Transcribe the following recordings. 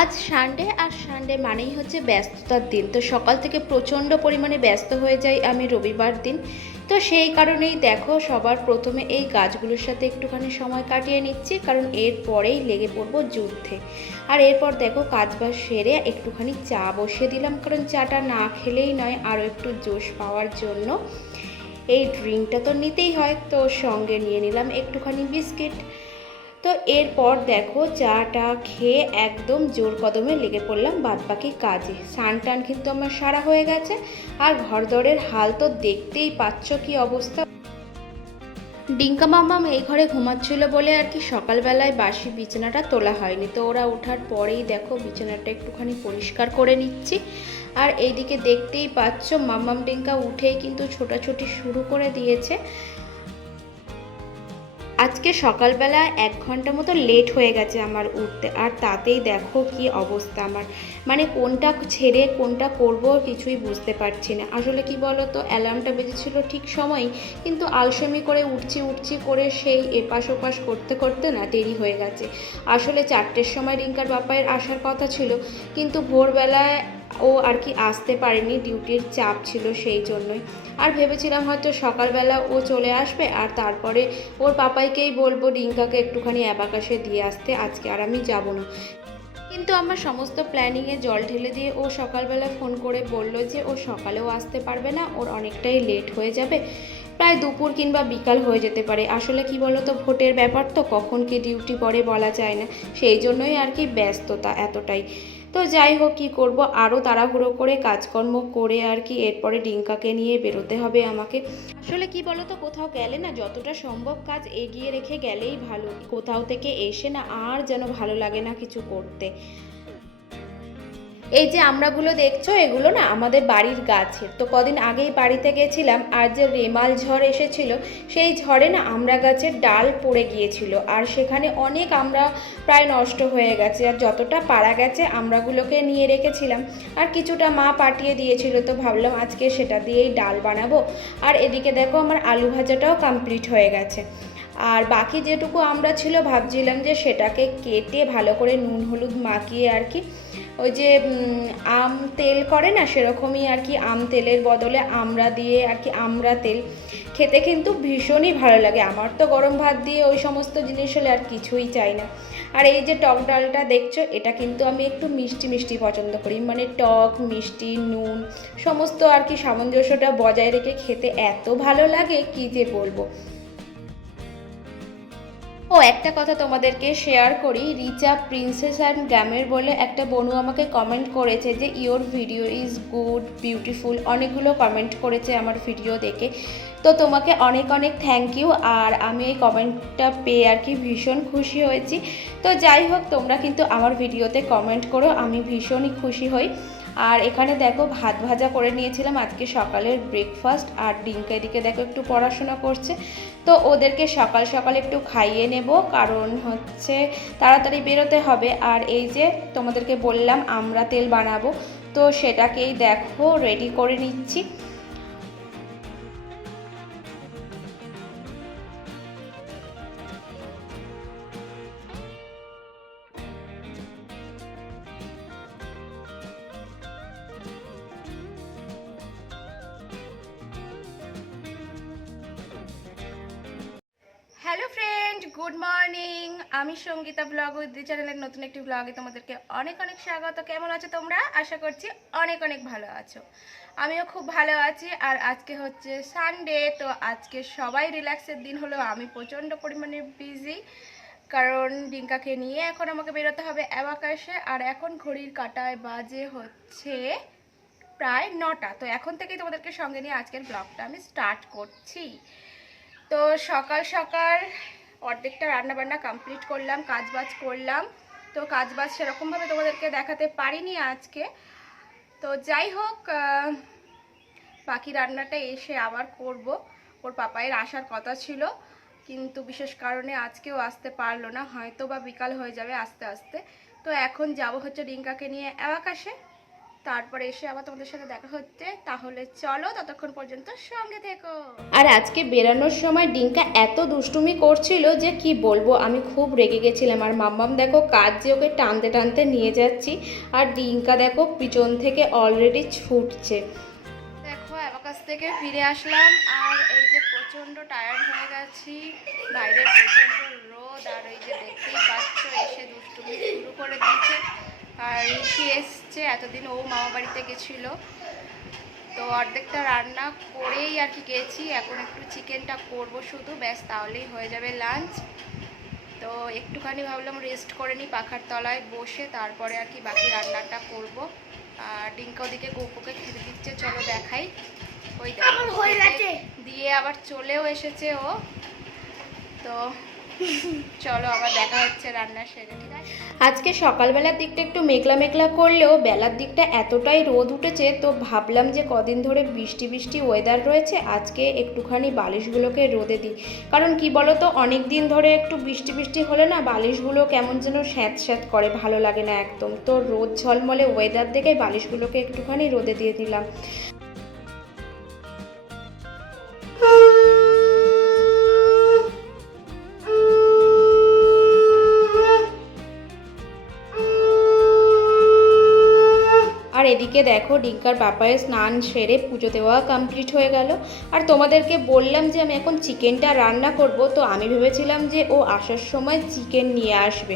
আজ সানডে আর সানডে মানেই হচ্ছে ব্যস্ততার দিন। তো সকাল থেকে প্রচণ্ড পরিমাণে ব্যস্ত হয়ে যাই আমি রবিবার দিন। তো সেই কারণেই দেখো সবার প্রথমে এই গাছগুলোর সাথে একটুখানি সময় কাটিয়ে নিচ্ছি, কারণ এর পরেই লেগে পড়বো যুদ্ধে। আর এরপর দেখো কাজ বাজ সেরে একটুখানি চা বসিয়ে দিলাম, কারণ চাটা না খেলেই নয়, আরও একটু জোশ পাওয়ার জন্য এই ড্রিঙ্কটা তো নিতেই হয়। তো সঙ্গে নিয়ে নিলাম একটুখানি বিস্কিট। তো এরপর দেখো চাটা খেয়ে একদম জোর কদমে লেগে পড়লাম বাদবাকি কাজে। স্নান টান কিন্তু আমার সারা হয়ে গেছে, আর ঘরদরের হাল তো দেখতেই পাচ্ছ কি অবস্থা। ডিঙ্কা মাম্মাম এই ঘরে ঘুমাচ্ছিল বলে আর কি সকালবেলায় বাসি বিছানাটা তোলা হয়নি। তো ওরা ওঠার পরেই দেখো বিছানাটা একটুখানি পরিষ্কার করে নিচ্ছি। আর এইদিকে দেখতেই পাচ্ছ মাম্মাম ডিঙ্কা উঠেই কিন্তু ছোটাছুটি শুরু করে দিয়েছে। আজকে সকালবেলা 1 ঘন্টা মতো লেট হয়ে গেছে আমার উঠতে, আর তাতেই দেখো কি অবস্থা আমার। মানে কোনটা ছেড়ে কোনটা করব কিছুই বুঝতে পারছি না। আসলে কি বলো তো, অ্যালার্মটা বেজেছিল ঠিক সময়ই, কিন্তু আলসেমি করে উঠছি করে সেই এপাশ ওপাশ করতে করতে না দেরি হয়ে গেছে। আসলে 4টের সময় রিঙ্কার বাপায়ের আসার কথা ছিল, কিন্তু ভোরবেলায় ও আর কি আসতে পারেনি, ডিউটির চাপ ছিল সেই জন্যই। আর ভেবেছিলাম হয়তো সকালবেলা ও চলে আসবে, আর তারপরে ওর পাপাইকেই বলবো রিঙ্কাকে একটুখানি অ্যাবাকাসে দিয়ে আসতে, আজকে আর আমি যাব না। কিন্তু আমার সমস্ত প্ল্যানিংয়ে জল ঢেলে দিয়ে ও সকালবেলা ফোন করে বলল যে ও সকালেও আসতে পারবে না, ওর অনেকটাই লেট হয়ে যাবে, প্রায় দুপুর কিংবা বিকাল হয়ে যেতে পারে। আসলে কি বলো তো, ভোটের ব্যাপার তো, কখন কি ডিউটি পড়ে বলা যায় না, সেই জন্যই আর কি ব্যস্ততা এতটাই। তো যাই হোক, কী করব, আরও তাড়াহুড়ো করে কাজকর্ম করে আর কি এরপরে ডিঙ্কাকে নিয়ে বেরোতে হবে আমাকে। আসলে কি বলো তো, কোথাও গেলে না যতটা সম্ভব কাজ এগিয়ে রেখে গেলেই ভালো। কোথাও থেকে এসে না আর যেন ভালো লাগে না কিছু করতে। এই যে আমড়াগুলো দেখছো, এগুলো না আমাদের বাড়ির গাছের। তো কদিন আগেই বাড়িতে গেছিলাম, আর যে রেমাল ঝড় এসেছিল সেই ঝড়ে না আমড়া গাছের ডাল পড়ে গিয়েছিল, আর সেখানে অনেক আমড়া প্রায় নষ্ট হয়ে গেছে। আর যতটা পারা গেছে আমড়াগুলোকে নিয়ে রেখেছিলাম, আর কিছুটা মা পাঠিয়ে দিয়েছিল, তো ভাবলাম আজকে সেটা দিয়েই ডাল বানাবো। আর এদিকে দেখো আমার আলু ভাজাটাও কমপ্লিট হয়ে গেছে। আর বাকি যেটুকু আমরা ছিল ভাবছিলাম যে সেটাকে কেটে ভালো করে নুন হলুদ মাখিয়ে আর কি ওই যে আম তেল করে না, সেরকমই আর কি আম তেলের বদলে আমরা দিয়ে আর কি আমরা তেল খেতে কিন্তু ভীষণই ভালো লাগে। আমার তো গরম ভাত দিয়ে ওই সমস্ত জিনিস হলে আর কিছুই চাই না। আর এই যে টক ডালটা দেখছো, এটা কিন্তু আমি একটু মিষ্টি মিষ্টি পছন্দ করি, মানে টক মিষ্টি নুন সমস্ত আর কি সামঞ্জস্যটা বজায় রেখে খেতে এত ভালো লাগে কি যে বলবো। ও একটা কথা তোমাদেরকে শেয়ার করি, রিচা প্রিন্সেস অ্যান্ড গ্যামের বলে একটা বনু আমাকে কমেন্ট করেছে যে your video is good beautiful, অনেকগুলো কমেন্ট করেছে আমার ভিডিও দেখে। তো তোমাকে অনেক অনেক থ্যাংক ইউ। আর আমি এই কমেন্টটা পেয়ে আর কি ভীষণ খুশি হয়েছি। তো যাই হোক, তোমরা কিন্তু আমার ভিডিওতে কমেন্ট করো, আমি ভীষণই খুশি হই। আর এখানে দেখো ভাত ভাজা করে নিয়েছিলাম আজকে সকালের ব্রেকফাস্ট, আর ডিঙ্কা এদিকে দেখো একটু পড়াশোনা করছে। তো ওদেরকে সকাল সকাল একটু খাইয়ে নেব, কারণ হচ্ছে তাড়াতাড়ি বেরোতে হবে। আর এই যে তোমাদেরকে বললাম আমরা তেল বানাবো, তো সেটাকেই দেখো রেডি করে নিচ্ছি। Hello friend, good morning. আমি সঙ্গীতা ব্লগ উইথ দি চ্যানেলের নতুন একটি ব্লগে তোমাদেরকে অনেক অনেক স্বাগত। কেমন আছো তোমরা? আশা করছি অনেক অনেক ভালো আছো। আমিও খুব ভালো আছি। আর আজকে হচ্ছে সানডে, তো আজকে সবাই রিল্যাক্সের দিন হলেও আমি প্রচণ্ড পরিমাণে বিজি, কারণ ডিঙ্কাকে নিয়ে এখন আমাকে বেরোতে হবে অ্যাবাকাশে। আর এখন ঘড়ির কাঁটায় বাজে হচ্ছে প্রায় 9টা। তো এখন থেকেই তোমাদেরকে সঙ্গে নিয়ে আজকের ব্লগটা আমি স্টার্ট করছি। তো সকাল সকাল অর্ধেকটা রান্নাবান্না কমপ্লিট করলাম, কাজবাজ করলাম। তো কাজবাজ সেরকমভাবে তোমাদেরকে দেখাতে পারিনি আজকে। তো যাই হোক, বাকি রান্নাটা এসে আবার করব। ওর পাপায়ের আসার কথা ছিল, কিন্তু বিশেষ কারণে আজকেও আসতে পারলো না, হয়তো বা বিকাল হয়ে যাবে আস্তে আস্তে। তো এখন যাব হচ্ছে রিঙ্কাকে নিয়ে অ্যাবাকাশে, তারপরে এসে আবার তোমাদের সাথে দেখা হচ্ছে। তাহলে চলো, ততক্ষণ পর্যন্ত সঙ্গে থেকো। আর আজকে বেরানোর সময় ডিঙ্কা এত দুষ্টুমি করছিল যে কি বলবো, আমি খুব রেগে গেছিলাম। আর মাম্মাম দেখো কাজ যে ওকে টানতে টানতে নিয়ে যাচ্ছি, আর ডিঙ্কা দেখো পিছন থেকে অলরেডি ছুটছে। দেখো অ্যাবাকাস থেকে ফিরে আসলাম, আর এই যে প্রচণ্ড টায়ার্ড হয়ে গেছি, বাইরে প্রচণ্ড রোদ, আর এই যে দেখতেই পাচ্ছ এসে দুষ্টুমি শুরু করে দিয়েছে। আর ঋষি এসছে, এতদিন ও মামা বাড়িতে গেছিলো, তো অর্ধেকটা রান্না করেই আর কি গেছি। এখন একটু চিকেনটা করব শুধু, ব্যাস তাহলেই হয়ে যাবে লাঞ্চ। তো একটুখানি ভাবলাম রেস্ট করে নিই পাখার তলায় বসে, তারপরে আর কি বাকি রান্নাটা করব। আর ডিঙ্কা ওদিকে গোপুকে খেতে দিচ্ছে, চলো দেখাই। ওই দিয়ে আবার চলেও এসেছে ও। তো চলো আবার দেখা হচ্ছে রান্না সেরে, ঠিক আছে? আজকে সকালবেলার দিকটা একটু মেঘলা মেঘলা করলেও বেলার দিকটা এতটাই রোদ উঠেছে, তো ভাবলাম যে কদিন ধরে বৃষ্টি বৃষ্টি ওয়েদার রয়েছে, আজকে একটুখানি বালিশগুলোকে রোদে দিই। কারণ কি বলো তো, অনেক দিন ধরে একটু বৃষ্টি বৃষ্টি হলে না বালিশগুলো কেমন যেন স্যাঁত স্যাঁত করে, ভালো লাগে না একদম। তো রোদ ঝলমলে ওয়েদার দেখে বালিশগুলোকে একটুখানি রোদে দিয়ে দিলাম। আর এদিকে দেখো ডিঙ্কার পাপায়ের স্নান সেরে পুজো দেওয়া কমপ্লিট হয়ে গেল। আর তোমাদেরকে বললাম যে আমি এখন চিকেনটা রান্না করব, তো আমি ভেবেছিলাম যে ও আসার সময় চিকেন নিয়ে আসবে।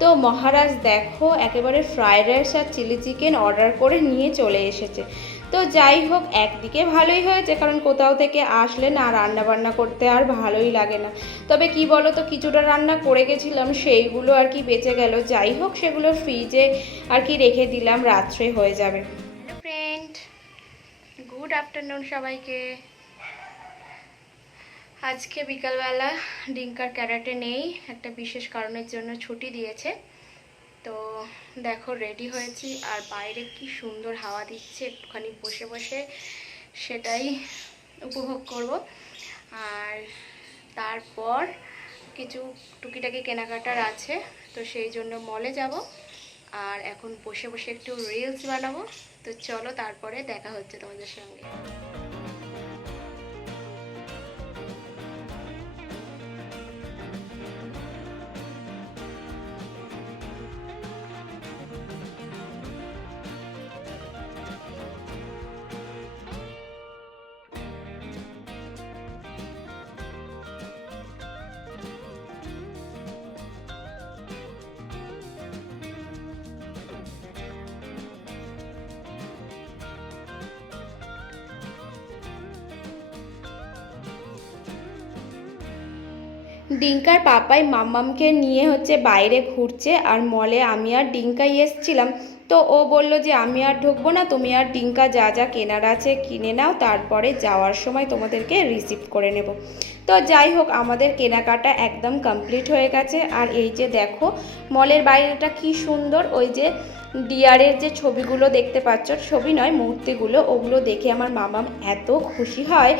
তো মহারাজ দেখো একেবারে ফ্রায়েড রাইস আর চিলি চিকেন অর্ডার করে নিয়ে চলে এসেছে। তো যাই হোক, একদিকে ভালোই হয়েছে, কারণ কোথাও থেকে আসলে না রান্না বান্না করতে আর ভালোই লাগে না। তবে কি বলো তো, কিছুটা রান্না করে গেছিলাম, সেইগুলো আর কি বেঁচে গেল। যাই হোক, সেগুলো ফ্রিজে আর কি রেখে দিলাম, রাত্রে হয়ে যাবে। হ্যালো ফ্রেন্ড, গুড আফটারনুন সবাইকে। আজকে বিকালবেলা ডিঙ্কার ক্যারাটে নেই, একটা বিশেষ কারণের জন্য ছুটি দিয়েছে। তো দেখো রেডি হয়েছি, আর বাইরে কি সুন্দর হাওয়া দিচ্ছে, একটুখানি বসে বসে সেটাই উপভোগ করব। আর তারপর কিছু টুকিটাকি কেনাকাটার আছে, তো সেই জন্য মলে যাব। আর এখন বসে বসে একটু রিলস বানাবো। তো চলো তারপরে দেখা হচ্ছে তোমাদের সঙ্গে। ডিঙ্কার পাপাই মাম্মামকে নিয়ে হচ্ছে বাইরে ঘুরছে, আর মলে আমি আর ডিঙ্কাই এসছিলাম। তো ও বলল যে আমি আর ঢুকবো না, তুমি আর ডিঙ্কা যা যা কেনার আছে কিনে নাও, তারপরে যাওয়ার সময় তোমাদেরকে রিসিভ করে নেব। তো যাই হোক, আমাদের কেনাকাটা একদম কমপ্লিট হয়ে গেছে। আর এই যে দেখো মলের বাইরেটা কি সুন্দর, ওই যে ডিয়ারের যে ছবিগুলো দেখতে পাচ্ছ, ছবি নয় মূর্তিগুলো, ওগুলো দেখে আমার মামাম এত খুশি হয়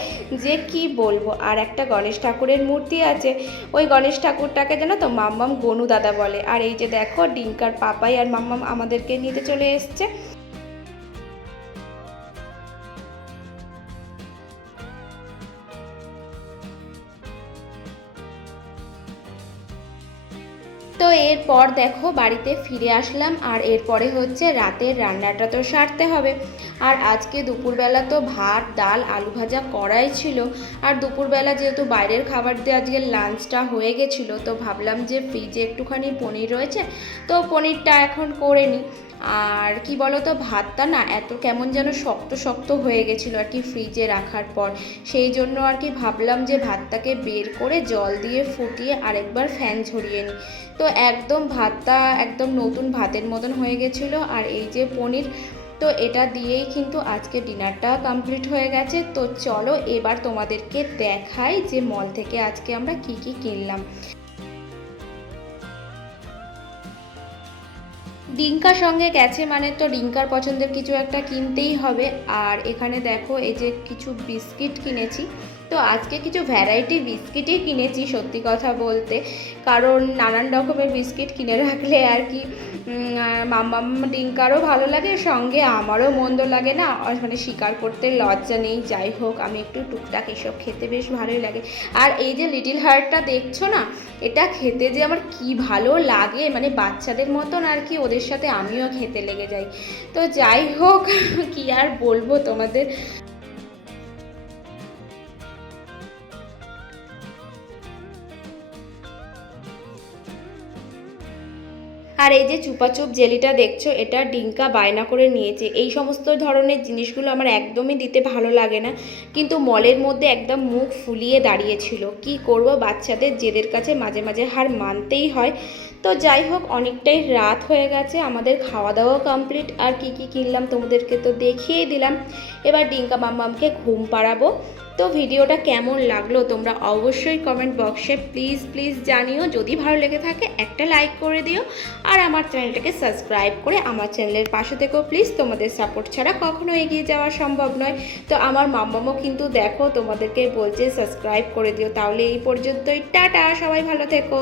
যে কি বলবো। আর একটা গণেশ ঠাকুরের মূর্তি আছে, ওই গণেশ ঠাকুরটাকে জানো তো মাম্মাম গনু দাদা বলে। আর এই যে দেখো ডিঙ্কার পাপাই আর মাম্মাম আমাদেরকে নিতে চলে এসছে। তো এরপর দেখো বাড়িতে ফিরে আসলাম, আর এরপরে হচ্ছে রাতের রান্নাটা তো সারতে হবে। আর আজকে দুপুরবেলা তো ভাত ডাল আলু ভাজা করাই ছিল। আর দুপুরবেলা যেহেতু বাইরের খাবার দিয়ে আজকে লাঞ্চটা হয়ে গেছিলো, তো ভাবলাম যে ফ্রিজে একটুখানি পনির রয়েছে, তো পনিরটা এখন করে নিই। আর কি বলো তো, ভাতটা না এত কেমন যেন শক্ত শক্ত হয়ে গেছিলো আর কি ফ্রিজে রাখার পর, সেই জন্য আর কি ভাবলাম যে ভাতটাকে বের করে জল দিয়ে ফুটিয়ে আরেকবার ফ্যান ঝরিয়ে নিই। তো একদম ভাতটা একদম নতুন ভাতের মতন হয়ে গেছিলো। আর এই যে পনির, তো এটা দিয়েই কিন্তু আজকে ডিনারটা কমপ্লিট হয়ে গেছে। তো চলো এবার তোমাদেরকে দেখাই যে মল থেকে আজকে আমরা কি কি কিনলাম। ডিঙ্কার সঙ্গে গেছে মানে তো ডিঙ্কার পছন্দের কিছু একটা কিনতেই হবে। আর এখানে দেখো এই যে কিছু বিস্কিট কিনেছি। তো আজকে কিছু ভ্যারাইটি বিস্কিটই কিনেছি সত্যি কথা বলতে, কারণ নানান রকমের বিস্কিট কিনে রাখলে আর কি মাম্মাম ডিঙ্কারও ভালো লাগে, সঙ্গে আমারও মন্দ লাগে না, মানে স্বীকার করতে লজ্জা নেই। যাই হোক, আমি একটু টুকটাক এসব খেতে বেশ ভালোই লাগে। আর এই যে লিটিল হার্টটা দেখছো না, এটা খেতে যে আমার কি ভালো লাগে, মানে বাচ্চাদের মতন আর কি, ওদের সাথে আমিও খেতে লেগে যাই। তো যাই হোক, কি আর বলবো তোমাদের। আর এই যে চুপাচুপ জেলিটা দেখছো, এটা ডিঙ্কা বায়না করে নিয়েছে। এই সমস্ত ধরনের জিনিসগুলো আমার একদমই দিতে ভালো লাগে না, কিন্তু মলের মধ্যে একদম মুখ ফুলিয়ে দাঁড়িয়েছিল। কি করব, বাচ্চাদের জেদের কাছে মাঝে মাঝে হার মানতেই হয়। তো যাই হোক, অনেকটাই রাত হয়ে গেছে, আমাদের খাওয়া দাওয়া কমপ্লিট। আর কি কি কিনলাম তোমাদেরকে তো দেখিয়েই দিলাম। এবার ডিঙ্কা মাম্মামকে ঘুম পাড়াবো। তো ভিডিওটা কেমন লাগলো তোমরা অবশ্যই কমেন্ট বক্সে প্লিজ প্লিজ জানিও। যদি ভালো লেগে থাকে একটা লাইক করে দিও, আর আমার চ্যানেলটাকে সাবস্ক্রাইব করে আমার চ্যানেলের পাশে থেকেও প্লিজ। তোমাদের সাপোর্ট ছাড়া কখনো এগিয়ে যাওয়া সম্ভব নয়। তো আমার মাম্মামও কিন্তু দেখো তোমাদেরকে বলছে সাবস্ক্রাইব করে দিও। তাহলে এই পর্যন্তই, টাটা, সবাই ভালো থেকো।